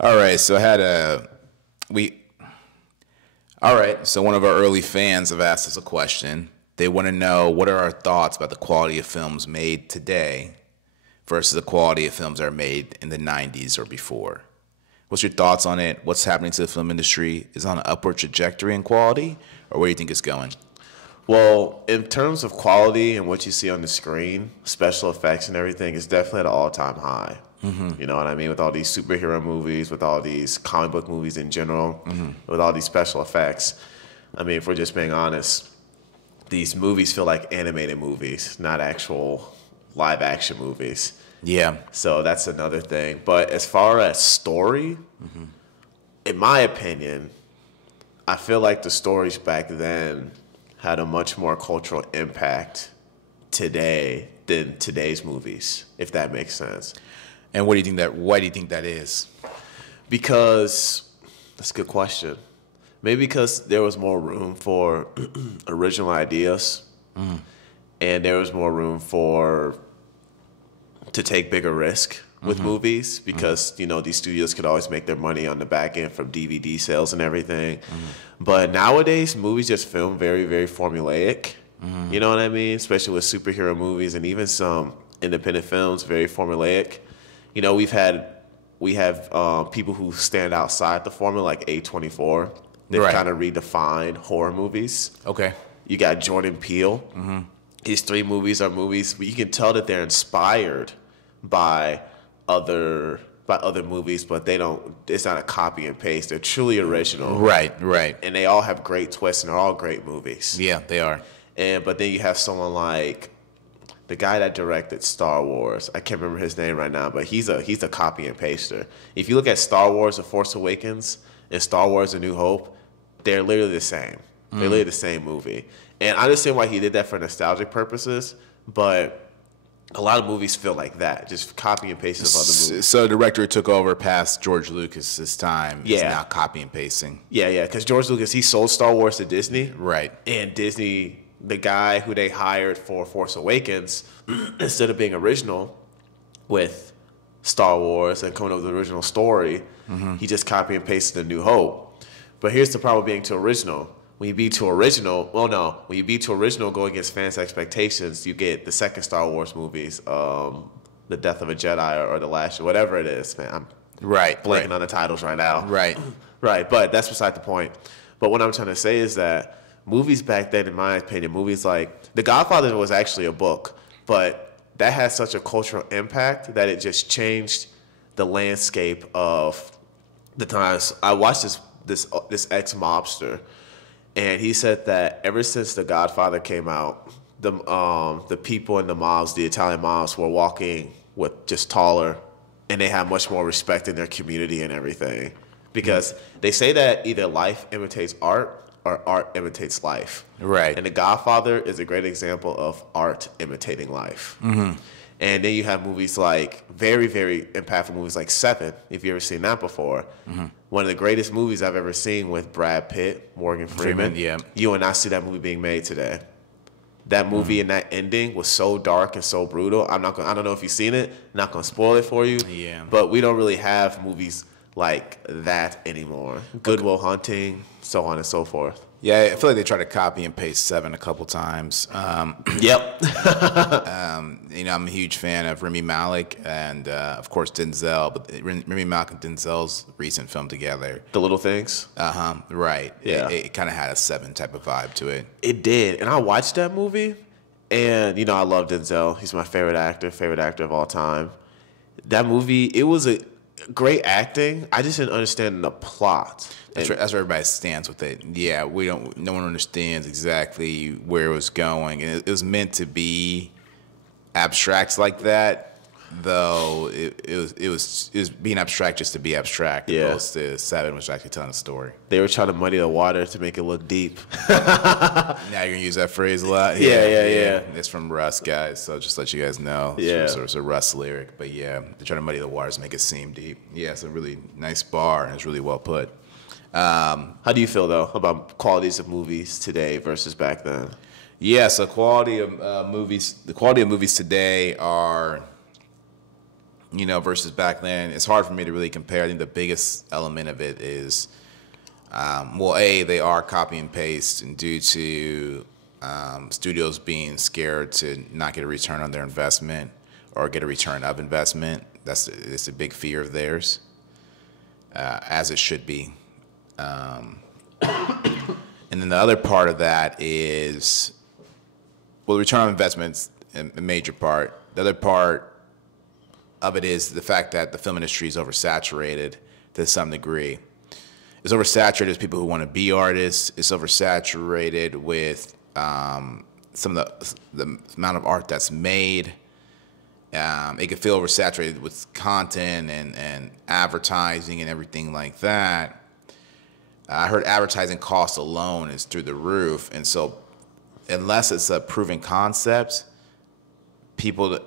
All right, so I had a we. All right, so one of our early fans have asked us a question. They want to know what are our thoughts about the quality of films made today versus the quality of films that are made in the 90s or before. What's your thoughts on it? What's happening to the film industry? Is it on an upward trajectory in quality, or where do you think it's going? Well, in terms of quality and what you see on the screen, special effects and everything, is definitely at an all-time high. You know what I mean? With all these superhero movies, with all these comic book movies in general, with all these special effects. I mean, if we're just being honest, these movies feel like animated movies, not actual live action movies. Yeah. So that's another thing. But as far as story, in my opinion, I feel like the stories back then had a much more cultural impact today than today's movies, if that makes sense. And what do you think that? Why do you think that is? Because that's a good question. Maybe because there was more room for original ideas, and there was more room to take bigger risk with movies because these studios could always make their money on the back end from DVD sales and everything. But nowadays, movies just film very, very formulaic. You know what I mean? Especially with superhero movies and even some independent films, very formulaic. We have people who stand outside the formula, like A24. They've Right. kind of redefined horror movies. Okay. You got Jordan Peele. His three movies are movies, but you can tell that they're inspired by other movies, but they don't. It's not a copy and paste. They're truly original. Right. Right. And they all have great twists, and they're all great movies. Yeah, they are. But then you have someone like the guy that directed Star Wars. I can't remember his name right now, but he's a copy and paster. If you look at Star Wars: The Force Awakens and Star Wars: A New Hope, they're literally the same. They're literally the same movie. And I understand why he did that for nostalgic purposes, but a lot of movies feel like that, just copy and paste of other movies. So the director who took over past George Lucas's time is Yeah. now copy and pasting. Yeah, because George Lucas, he sold Star Wars to Disney. Right. And Disney, the guy who they hired for Force Awakens, instead of being original with Star Wars and coming up with the original story, he just copy and pasted A New Hope. But here's the problem with being too original. When you be too original, when you be too original, go against fans' expectations, you get the second Star Wars movies, The Death of a Jedi or The Last, whatever it is, man. I'm Right. blanking on the titles right now. Right. Right, but that's beside the point. But what I'm trying to say is that movies back then, in my opinion, movies like The Godfather was actually a book, but that had such a cultural impact that it just changed the landscape of the times. I watched this ex-mobster, and he said that ever since The Godfather came out, the people in the mobs, the Italian mobs, were walking with just taller, and they have much more respect in their community and everything. Because they say that either life imitates art or art imitates life. Right. And The Godfather is a great example of art imitating life. And then you have movies like, very, very impactful movies like Seven, if you've ever seen that before. One of the greatest movies I've ever seen with Brad Pitt, Morgan Freeman. Yeah. You will not see that movie being made today. That movie and that ending was so dark and so brutal. I don't know if you've seen it. I'm not gonna spoil it for you. Yeah. But we don't really have movies like that anymore. Good Will Hunting, so on and so forth. Yeah, I feel like they tried to copy and paste Seven a couple times. Yep. I'm a huge fan of Rami Malek and, of course, Denzel. But Rami Malek and Denzel's recent film together. The Little Things. Right. Yeah. It kind of had a Seven type of vibe to it. It did. And I watched that movie, and, I love Denzel. He's my favorite actor of all time. That movie, it was a great acting. I just didn't understand the plot. That's where everybody stands with it. Yeah, no one understands exactly where it was going. And it was meant to be abstract like that, though it was being abstract just to be abstract. Yeah. Opposed to Seven, which actually telling a story. They were trying to muddy the water to make it look deep. Now you're gonna use that phrase a lot. Yeah. It's from Russ, guys. So just let you guys know. Yeah. It's a Russ lyric, but yeah, they're trying to muddy the waters to make it seem deep. Yeah, it's a really nice bar and it's really well put. How do you feel, though, about qualities of movies today versus back then? Yeah, so the quality of movies today are versus back then. It's hard for me to really compare. I think the biggest element of it is, they are copy and paste, and due to studios being scared to not get a return on their investment or get a return of investment. It's a big fear of theirs, as it should be. And then the other part of that is, the return on investment's a major part. The other part of it is the fact that the film industry is oversaturated to some degree. It's oversaturated with people who want to be artists. It's oversaturated with some of the amount of art that's made. It can feel oversaturated with content and advertising and everything like that. I heard advertising costs alone is through the roof, and so unless it's a proven concept, people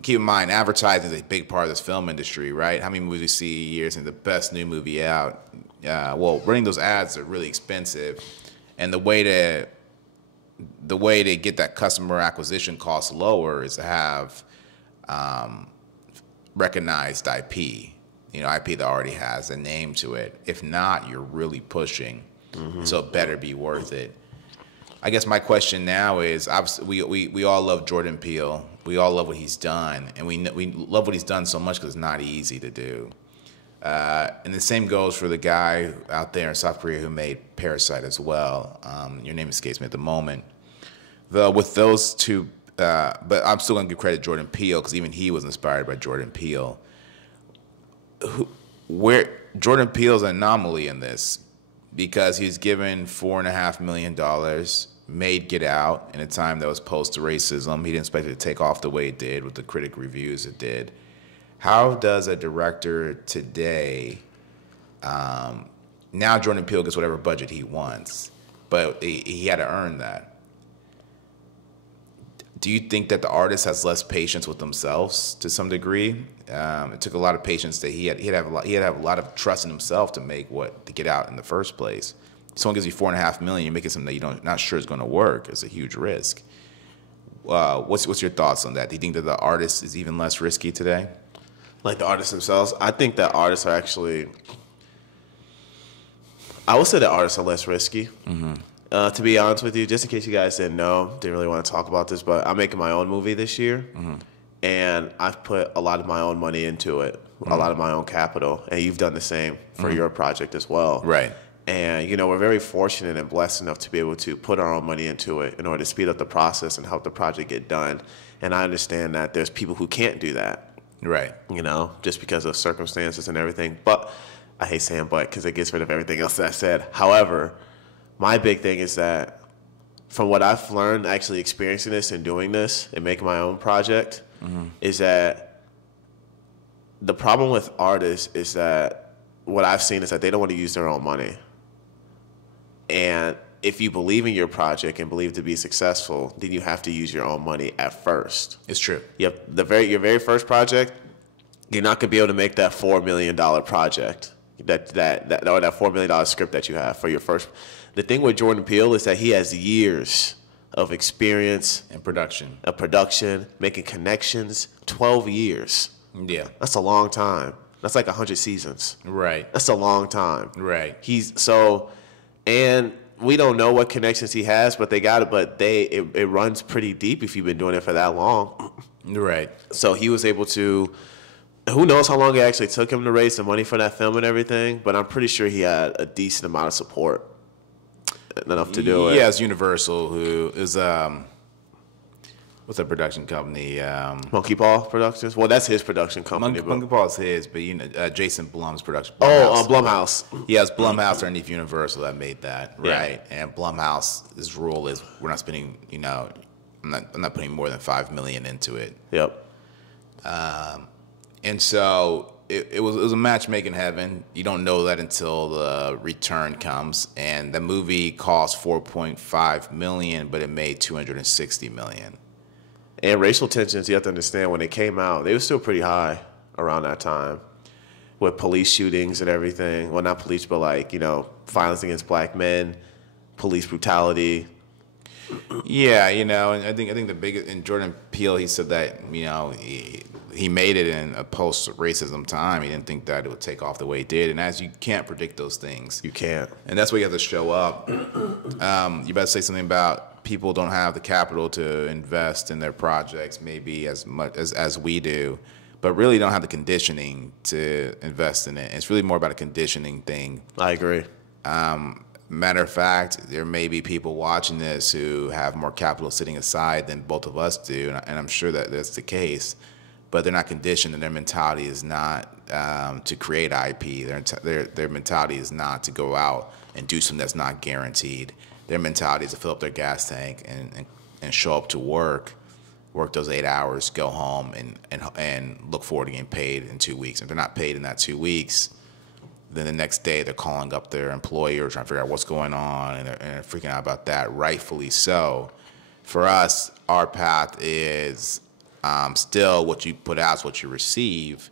keep in mind advertising is a big part of this film industry, right? How many movies we see a year and the best new movie out? Running those ads are really expensive, and the way to get that customer acquisition cost lower is to have recognized IP. IP that already has a name to it. If not, you're really pushing. So it better be worth it. I guess my question now is, obviously, we all love Jordan Peele. We all love what he's done, and we love what he's done so much because it's not easy to do. And the same goes for the guy out there in South Korea who made Parasite as well. Your name escapes me at the moment. Though with those two, but I'm still going to give credit to Jordan Peele because even he was inspired by Jordan Peele. Where Jordan Peele's an anomaly in this, because he's given $4.5 million, made Get Out in a time that was post racism. He didn't expect it to take off the way it did with the critic reviews it did. How does a director today, now Jordan Peele gets whatever budget he wants, but he had to earn that. Do you think that the artist has less patience with themselves to some degree? It took a lot of patience that he had to have a lot of trust in himself to Get Out in the first place. Someone gives you $4.5 million, you're making something that you're not sure is going to work. It's a huge risk. What's your thoughts on that? Do you think that the artist is even less risky today? Like the artists themselves? I think that artists are actually, I would say that artists are less risky. To be honest with you, just in case you guys didn't really want to talk about this, but I'm making my own movie this year, and I've put a lot of my own money into it, a lot of my own capital, and you've done the same for your project as well. Right. And, we're very fortunate and blessed enough to be able to put our own money into it in order to speed up the process and help the project get done. And I understand that there's people who can't do that. Right. Just because of circumstances and everything. But I hate saying but because it gets rid of everything else that I said. However, my big thing is that from what I've learned actually experiencing this and doing this and making my own project is that the problem with artists is that what I've seen is that they don't want to use their own money. And if you believe in your project and believe to be successful, then you have to use your own money at first. It's true. Your very first project, you're not going to be able to make that $4 million project, that $4 million script that you have for your first. The thing with Jordan Peele is that he has years of experience and production, making connections. 12 years. Yeah, that's a long time. That's like 100 seasons. Right. That's a long time. Right. And we don't know what connections he has, but it runs pretty deep if you've been doing it for that long. Right. So he was able to. Who knows how long it actually took him to raise the money for that film and everything, but I'm pretty sure he had a decent amount of support enough to do it. Yeah, it's Universal, who is what's that production company? Monkey Paw Productions. Well, that's his production company. Monkey Paw is his, but Jason Blum's production. Blumhouse. Yeah, it's Blumhouse underneath Universal that made that, right? Yeah. And Blumhouse's rule is we're not spending, I'm not putting more than $5 million into it. Yep. And so it was a match made in heaven. You don't know that until the return comes. And the movie cost $4.5 million, but it made $260 million. And racial tensions, you have to understand, when they came out, they were still pretty high around that time with police shootings and everything. Well, not police, but violence against black men, police brutality. Yeah, and I think the biggest, in Jordan Peele, he said that, he made it in a post-racism time. He didn't think that it would take off the way it did. And as you can't predict those things. You can't. And that's why you have to show up. You better say something about people don't have the capital to invest in their projects maybe as much as we do, but really don't have the conditioning to invest in it. It's really more about a conditioning thing. I agree. Matter of fact, there may be people watching this who have more capital sitting aside than both of us do, and I'm sure that that's the case. But they're not conditioned, and their mentality is not to create IP. Their mentality is not to go out and do something that's not guaranteed. Their mentality is to fill up their gas tank and show up to work those 8 hours, go home, and look forward to getting paid in 2 weeks. If they're not paid in that 2 weeks, then the next day they're calling up their employer trying to figure out what's going on, and they're freaking out about that, rightfully so. For us, our path is still what you put out is what you receive,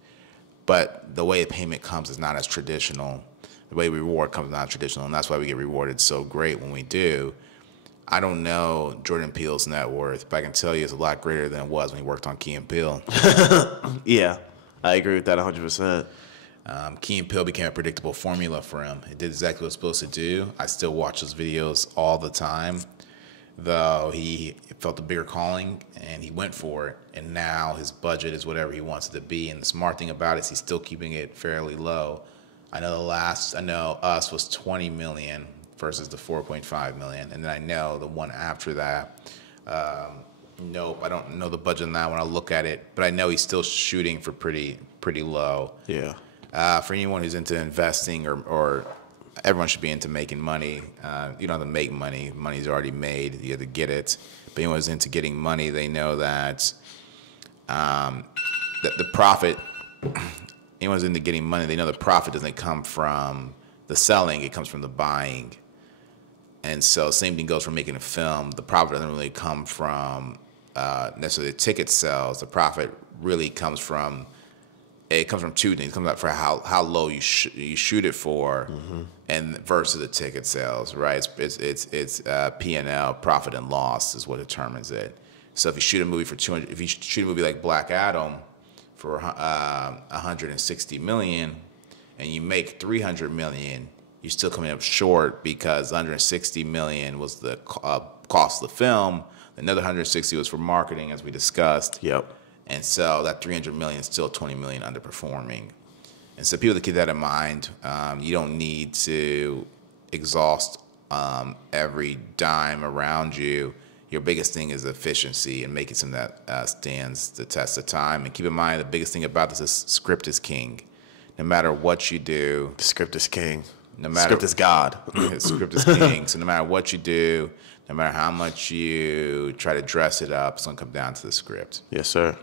but the way payment comes is not as traditional. The way reward comes is not traditional, and that's why we get rewarded so great when we do. I don't know Jordan Peele's net worth, but I can tell you it's a lot greater than it was when he worked on Key and Peele. Yeah, I agree with that 100%. Key and Peele became a predictable formula for him. It did exactly what it was supposed to do. I still watch those videos all the time, though he felt a bigger calling and he went for it. And now his budget is whatever he wants it to be. And the smart thing about it is he's still keeping it fairly low. I know Us was 20 million versus the 4.5 million, and then I know the one after that. Nope, I don't know the budget on that when I look at it, but I know he's still shooting for pretty low. Yeah. For anyone who's into investing, or everyone should be into making money. You don't have to make money. Money's already made. You have to get it. But anyone who's into getting money, they know that the profit, anyone who's into getting money, they know the profit doesn't come from the selling. It comes from the buying. And so same thing goes for making a film. The profit doesn't really come from necessarily the ticket sales. The profit really comes from two things. It comes out for how low you shoot it for, and versus the ticket sales, right? It's P&L, profit and loss, is what determines it. So if you shoot a movie for 200, if you shoot a movie like Black Adam for 160 million, and you make 300 million, you're still coming up short because 160 million was the cost of the film. Another 160 was for marketing, as we discussed. Yep. And so that 300 million is still 20 million underperforming. And so people to keep that in mind. You don't need to exhaust every dime around you. Your biggest thing is efficiency and making something that stands the test of time. And keep in mind, the biggest thing about this is script is king. No matter what you do, Script is king. Script is God. Script is king. So no matter what you do, no matter how much you try to dress it up, it's going to come down to the script. Yes, sir.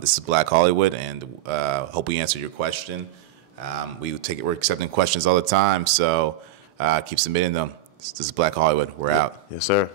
This is Black Hollywood, and hope we answered your question. We're accepting questions all the time, so keep submitting them. This is Black Hollywood. We're out. Yes, sir.